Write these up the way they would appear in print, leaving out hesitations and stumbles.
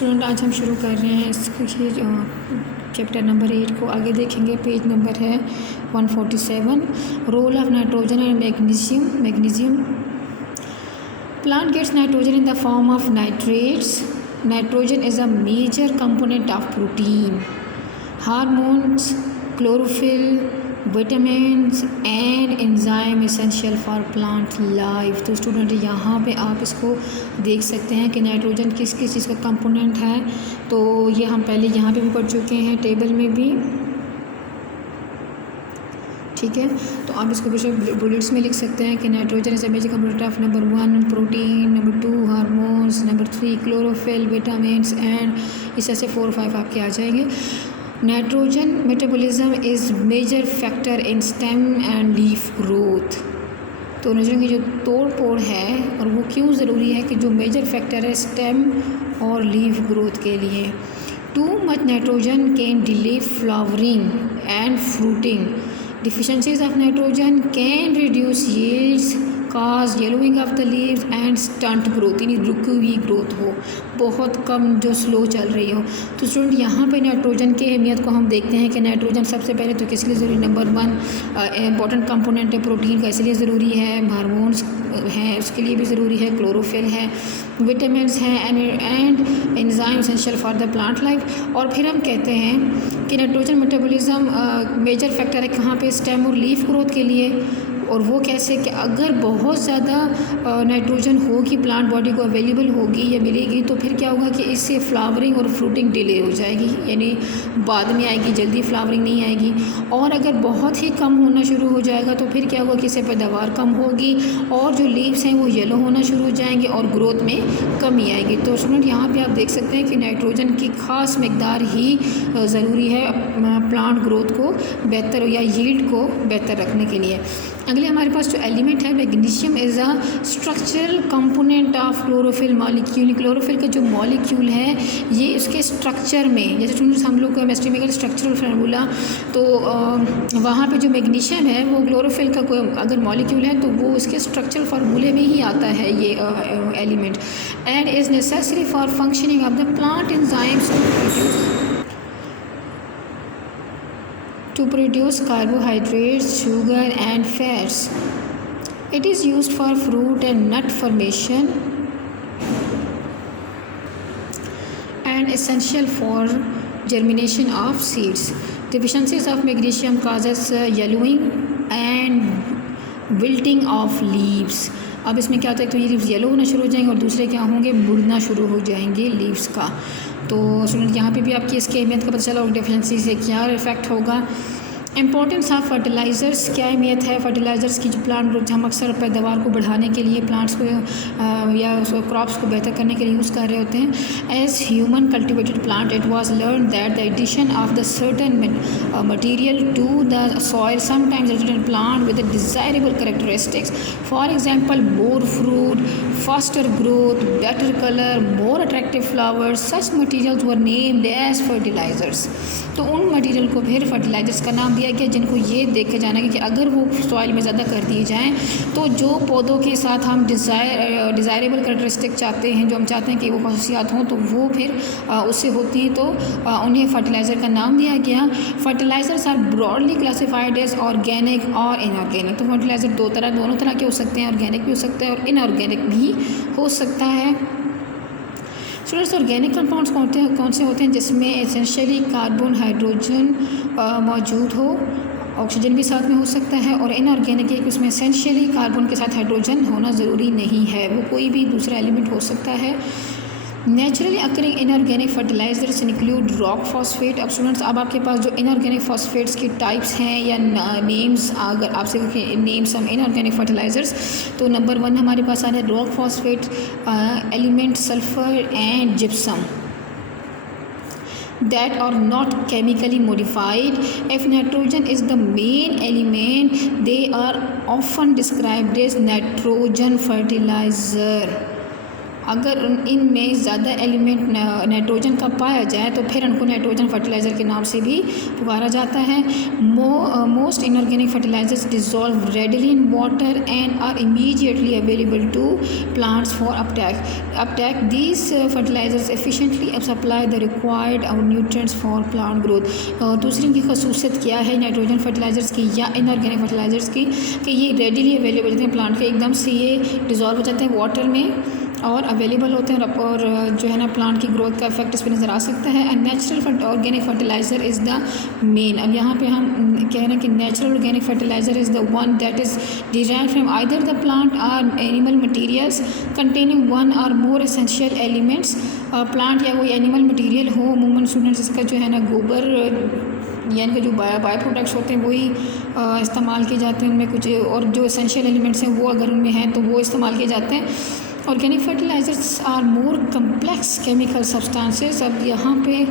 Student आज हम शुरू कर रहे हैं इसके चैप्टर नंबर 8 को। आगे देखेंगे, पेज नंबर है 147। Role of nitrogen and magnesium. Plant gets nitrogen in the form of nitrates. Nitrogen is a major component of protein, hormones, chlorophyll, vitamins and enzyme essential for plant life. तो student यहाँ पे आप इसको देख सकते हैं कि नाइट्रोजन किस किस चीज़ का कंपोनेंट है। तो ये हम पहले यहाँ पे भी पढ़ चुके हैं, टेबल में भी, ठीक है। तो आप इसको बुलेट्स में लिख सकते हैं कि nitrogen is a major component of number 1 protein, number 2 hormones, number 3 chlorophyll, vitamins and इस ऐसे 4 5 आपके आ जाएंगे। Nitrogen metabolism is major factor in stem and leaf growth. तो नाइट्रोजन की जो तोड़ फोड़ है और वो क्यों ज़रूरी है कि जो मेजर फैक्टर है स्टेम और लीफ ग्रोथ के लिए। Too much nitrogen can delay flowering and fruiting. Deficiencies of nitrogen can reduce yields, cause yellowing of the leaves and stunt growth, यानी रुकी हुई ग्रोथ हो, बहुत कम जो स्लो चल रही हो। तो स्टूडेंट यहाँ पे नाइट्रोजन की अहमियत को हम देखते हैं कि नाइट्रोजन सबसे पहले तो किस लिए ज़रूरी, नंबर 1 इंपॉर्टेंट कंपोनेंट है प्रोटीन का, इसलिए ज़रूरी है। हार्मोन्स हैं उसके लिए भी ज़रूरी है, क्लोरोफिल है, विटामिन्स हैं and enzyme essential for the plant life. और फिर हम कहते हैं कि नाइट्रोजन मेटाबॉलिज्म मेजर फैक्टर है कहाँ पे, स्टेम और लीफ ग्रोथ के लिए। और वो कैसे कि अगर बहुत ज़्यादा नाइट्रोजन होगी, प्लांट बॉडी को अवेलेबल होगी या मिलेगी, तो फिर क्या होगा कि इससे फ्लावरिंग और फ्रूटिंग डिले हो जाएगी, यानी बाद में आएगी, जल्दी फ्लावरिंग नहीं आएगी। और अगर बहुत ही कम होना शुरू हो जाएगा तो फिर क्या होगा कि इससे पैदावार कम होगी और जो लीव्स हैं वो येलो होना शुरू हो जाएंगे और ग्रोथ में कमी आएगी। तो स्टूडेंट यहाँ पे आप देख सकते हैं कि नाइट्रोजन की ख़ास मकदार ही ज़रूरी है प्लांट ग्रोथ को बेहतर या यील्ड को बेहतर रखने के लिए। अगले हमारे पास जो एलिमेंट है magnesium is a structural component of chlorophyll molecule. Chlorophyll का जो मॉलिक्यूल है ये इसके स्ट्रक्चर में, जैसे स्टूडेंट्स हम लोग केमिस्ट्री में स्ट्रक्चरल फार्मूला, तो वहाँ पे जो मैग्नीशियम है वो क्लोरोफिल का कोई अगर मॉलिक्यूल है तो वो इसके स्ट्रक्चरल फार्मूले में ही आता है ये element, and is necessary for functioning of the plant enzymes to produce carbohydrates, sugar and fats. It is used for fruit and nut formation and essential for germination of seeds. Deficiencies of magnesium causes yellowing and wilting of leaves. अब इसमें क्या होता है, तो ये leaves yellow होना शुरू हो जाएंगे और दूसरे क्या होंगे, मुड़ना शुरू हो जाएंगे लीव्स का। तो स्टूडेंट यहाँ पे भी आपकी इसकी अहमियत का पता चला और डेफिशिएंसी से क्या इफेक्ट होगा। इंपॉर्टेंस ऑफ फर्टिलाइज़र्स, क्या अहमियत है फर्टिलाइज़र्स की, जो प्लांट ग्रोथ हम अक्सर पैदावार को बढ़ाने के लिए, प्लांट्स को या क्रॉप्स को बेहतर करने के लिए यूज़ कर रहे होते हैं। As human cultivated plant it was learn that the addition of the certain material to the soil sometimes result in plant with desirable characteristics, for example more fruit, faster growth, better colour, more attractive flowers. Such materials were named as fertilisers. तो उन material को फिर fertilisers का नाम दिया गया जिनको ये देखे जाना कि अगर वो सॉइल में ज़्यादा कर दिए जाएँ तो जो पौधों के साथ हम डिज़ायरेबल कैरेक्टरिस्टिक चाहते हैं, जो हम चाहते हैं कि वो खसूसियात हों, तो वो फिर उससे होती हैं, तो उन्हें फर्टिलाइज़र का नाम दिया गया. Fertilisers are broadly classified as organic और इनऑर्गेनिक. तो फर्टिलाइज़र दोनों तरह के हो सकते हैं, ऑर्गेनिक भी हो सकता है और इनऑर्गेनिक भी हो सकता है. स्टूडेंट्स, ऑर्गेनिक कंपाउंड्स कौन से होते हैं जिसमें एसेंशियली कार्बन, हाइड्रोजन मौजूद हो, ऑक्सीजन भी साथ में हो सकता है. और इनऑर्गेनिक है कि उसमें एसेंशियली कार्बन के साथ हाइड्रोजन होना ज़रूरी नहीं है, वो कोई भी दूसरा एलिमेंट हो सकता है. Naturally occurring inorganic fertilisers include rock phosphate. अब स्टूडेंट्स, अब आपके पास जो इनऑर्गेनिक फॉस्फेट्स की टाइप्स हैं या नेम्स, अगर आपसे नेम्स हम इनऑर्गेनिक फर्टिलाइजर्स, तो नंबर 1 हमारे पास आ रहा है rock phosphate, element sulphur and gypsum that are not chemically modified. If nitrogen is the main element, they are often described as nitrogen fertilizer. अगर इनमें ज़्यादा एलिमेंट नाइट्रोजन का पाया जाए तो फिर उनको नाइट्रोजन फर्टिलाइज़र के नाम से भी पुकारा जाता है। Most inorganic fertilisers dissolve readily in water and are immediately available to plants for uptake these fertilisers efficiently supply the required nutrients for plant growth. दूसरी इनकी खसूसियत क्या है नाइट्रोजन फर्टिलाइजर्स की या इनऑर्गेनिक फर्टिलाइजर्स की कि ये रेडीली अवेलेबल होते हैं प्लांट के, एकदम से ये डिज़ोल्व हो जाते हैं वाटर में और अवेलेबल होते हैं और जो है ना प्लांट की ग्रोथ का इफेक्ट इस पर नज़र आ सकता है। And natural organic fertiliser is the main. अब यहाँ पे हम कह रहे हैं कि natural organic fertiliser is the one that is derived from either the plant और एनिमल मटीरियल्स कंटेनिंग वन और मोर एसेंशियल एलिमेंट्स। प्लांट या कोई एनिमल मटीरियल हो, अमूमन स्टूडेंट्स इसका जो है ना गोबर यानी कि जो बाय प्रोडक्ट्स होते हैं वही इस्तेमाल किए जाते हैं उनमें कुछ, और जो एसेंशियल एलिमेंट्स हैं वो अगर उनमें हैं तो वो इस्तेमाल किए जाते हैं। Organic fertilisers are more complex chemical substances. अब यहाँ पे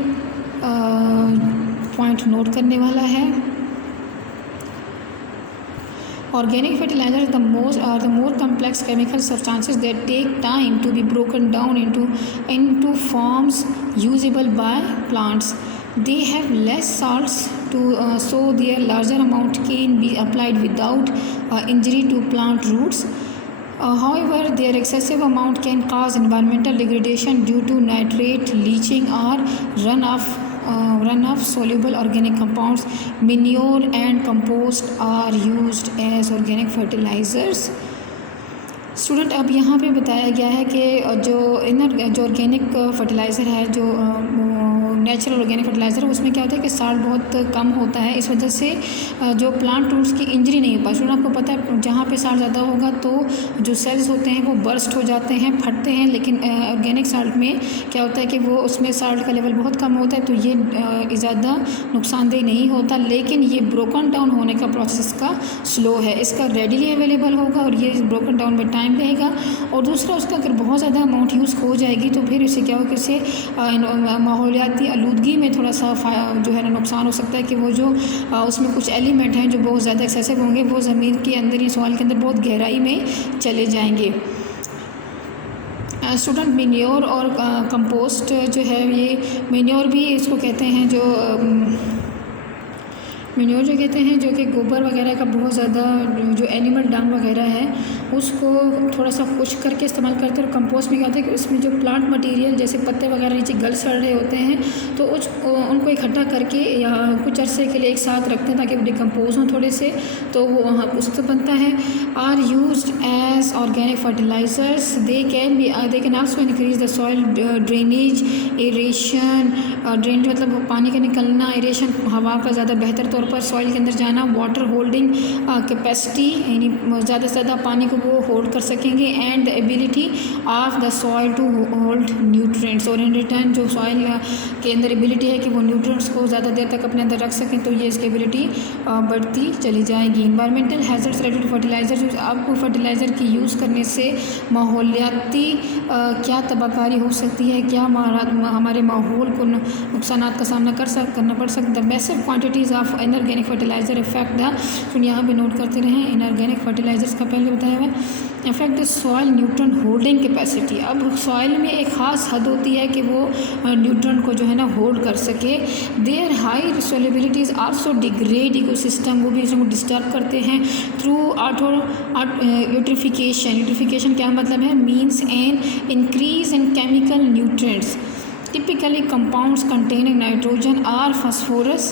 पॉइंट नोट करने वाला है, organic fertilizer are the more complex chemical substances that take time to be broken down into forms usable by plants. They have less salts so their larger amount can be applied without injury to plant roots. However, their excessive amount can cause environmental degradation due to nitrate leaching or runoff soluble organic compounds. Manure and compost are used as organic fertilizers. Student अब यहाँ पे बताया गया है कि जो organic fertiliser है, जो नेचुरल ऑर्गेनिक फर्टिलाइज़र है, उसमें क्या होता है कि साल्ट बहुत कम होता है, इस वजह से जो प्लांट रूट्स की इंजरी नहीं हो पाती। स्टूडेंट आपको पता है जहाँ पे साल्ट ज़्यादा होगा तो जो सेल्स होते हैं वो बर्स्ट हो जाते हैं, फटते हैं, लेकिन ऑर्गेनिक साल्ट में क्या होता है कि वो उसमें साल्ट का लेवल बहुत कम होता है तो ये ज़्यादा नुकसानदेह नहीं होता, लेकिन ये ब्रोकन डाउन होने का प्रोसेस का स्लो है। इसका रेडीली अवेलेबल होगा और ये ब्रोकन डाउन में टाइम रहेगा। और दूसरा उसका अगर बहुत ज़्यादा अमाउंट यूज़ हो जाएगी तो फिर इससे क्या होगा कि इससे माहौलियाती आलूदगी में थोड़ा सा जो है ना नुकसान हो सकता है कि वो जो उसमें कुछ एलिमेंट हैं जो बहुत ज़्यादा एक्सेसिव होंगे वो ज़मीन के अंदर या सॉइल के अंदर बहुत गहराई में चले जाएंगे। स्टूडेंट मेन्योर और कंपोस्ट जो है, ये मेन्योर भी इसको कहते हैं, मेन्योर जो कहते हैं जो कि गोबर वगैरह का बहुत ज़्यादा जो एनिमल डंग वगैरह है उसको थोड़ा सा खुश्क करके इस्तेमाल करते हैं। और कंपोस्ट में क्या होता है कि उसमें जो प्लांट मटेरियल जैसे पत्ते वगैरह नीचे गल सड़ रहे होते हैं तो उनको इकट्ठा करके या कुछ अरसे के लिए एक साथ रखते हैं ताकि वो डिकम्पोज हों थोड़े से, तो वो वहाँ उससे बनता है। Are used as organic fertilisers. They can also increase the soil drainage, aeration. Drainage मतलब पानी का निकलना, एरेशन हवा का ज़्यादा बेहतर तौर पर सॉइल के अंदर जाना, वाटर होल्डिंग कैपेसिटी यानी ज़्यादा से ज़्यादा पानी को वो होल्ड कर सकेंगे, and the ability of the soil to hold nutrients. और इन रिटर्न जो सॉइल के अंदर एबिलिटी है कि वो न्यूट्रिएंट्स को ज़्यादा देर तक अपने अंदर रख सकें तो ये इसकी एबिलिटी बढ़ती चली जाएगी। Environmental hazards related to fertiliser. आपको फर्टिलाइज़र की यूज़ करने से माहौलियाती क्या तबाहकारी हो सकती है, क्या हमारे माहौल को नुकसान का सामना करना पड़ सकता है। Massive quantities of inorganic fertiliser effect the, तो यहाँ पे नोट करते रहें, इनऑर्गेनिक फर्टिलाइजर्स का पहले बताया हुआ है। Effect the soil nutrient holding capacity. अब सॉइल में एक ख़ास हद होती है कि वो न्यूट्रन को जो है ना होल्ड कर सके। Their high solubilities also degrade ecosystem, वो भी इसको डिस्टर्ब करते हैं थ्रू यूट्रिफिकेशन। यूट्रिफिकेशन क्या मतलब है, means an increase in chemical nutrients typically compounds containing nitrogen or phosphorus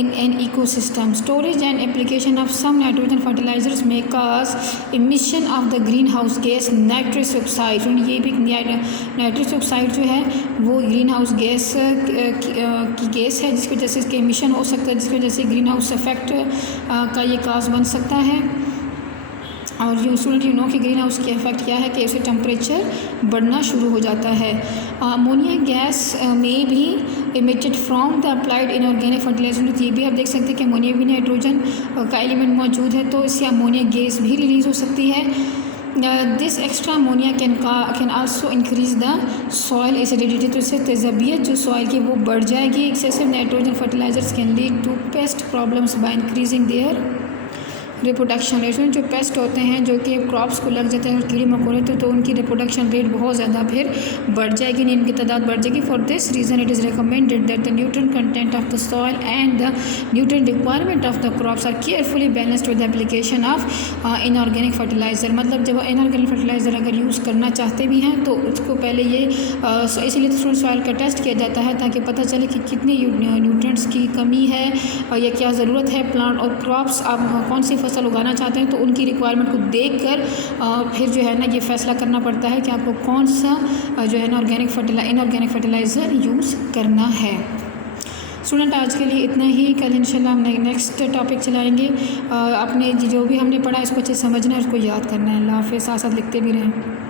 in an ecosystem. Storage and application of some nitrogen fertilizers may cause emission of the greenhouse gas nitrous oxide। और ये भी nitrous oxide जो है वो green house gas की gas है जिसकी वजह से इसके एमिशन हो सकता है, जिसकी वजह से ग्रीन हाउस इफेक्ट का ये काज बन सकता है। और ये स्टूडेंट नो कि ग्रीन हाउस की इफेक्ट क्या है कि उससे टेम्परेचर बढ़ना शुरू हो जाता है। अमोनिया गैस में भी emitted from the applied inorganic fertiliser. ये भी आप देख सकते हैं कि अमोनिया भी नाइट्रोजन का एलिमेंट मौजूद है तो इससे अमोनिया गैस भी रिलीज़ हो सकती है। This extra ammonia can also increase the soil acidity. तो इससे तेज़ाबियत जो सॉइल की वो बढ़ जाएगी। Excessive nitrogen fertilisers can lead to pest problems by increasing their reproduction rate, जो पेस्ट होते हैं जो कि क्रॉप्स को लग जाते हैं और कीड़े मकोड़े तो उनकी रिप्रोडक्शन रेट बहुत ज़्यादा फिर बढ़ जाएगी, इनकी तादाद बढ़ जाएगी। For this reason it is recommended that the nutrient content of the soil and the nutrient requirement of the crops are carefully balanced with the application of inorganic fertiliser. मतलब जब इनऑर्गेनिक फर्टिलाइज़र अगर use करना चाहते भी हैं तो उसको पहले ये इसीलिए तो सॉइल का टेस्ट किया जाता है ताकि पता चले कि कितनी न्यूट्रिएंट्स की कमी है या क्या ज़रूरत है प्लांट और क्रॉप्स आप कौन सी फसल उगाना चाहते हैं, तो उनकी रिक्वायरमेंट को देखकर फिर जो है ना ये फैसला करना पड़ता है कि आपको कौन सा जो है ना इनऑर्गेनिक फर्टिलाइज़र यूज़ करना है। स्टूडेंट आज के लिए इतना ही, कल इंशाल्लाह हम नेक्स्ट टॉपिक चलाएंगे। अपने जो भी हमने पढ़ा इसको अच्छे से समझना है, उसको याद करना है। अल्लाह हाफ़िज़, साथ साथ लिखते भी रहें।